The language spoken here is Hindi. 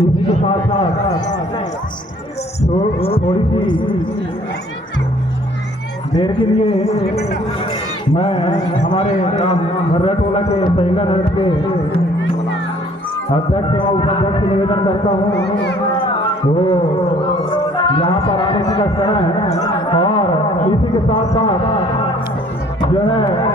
इसी के साथ साथ थोड़ी सी देर के लिए मैं हमारे भर्रा टोला के सहिला नगर के अध्यक्ष एवं उपाध्यक्ष से निवेदन करता हूँ वो यहाँ पर आने का समय है और इसी के साथ साथ जो है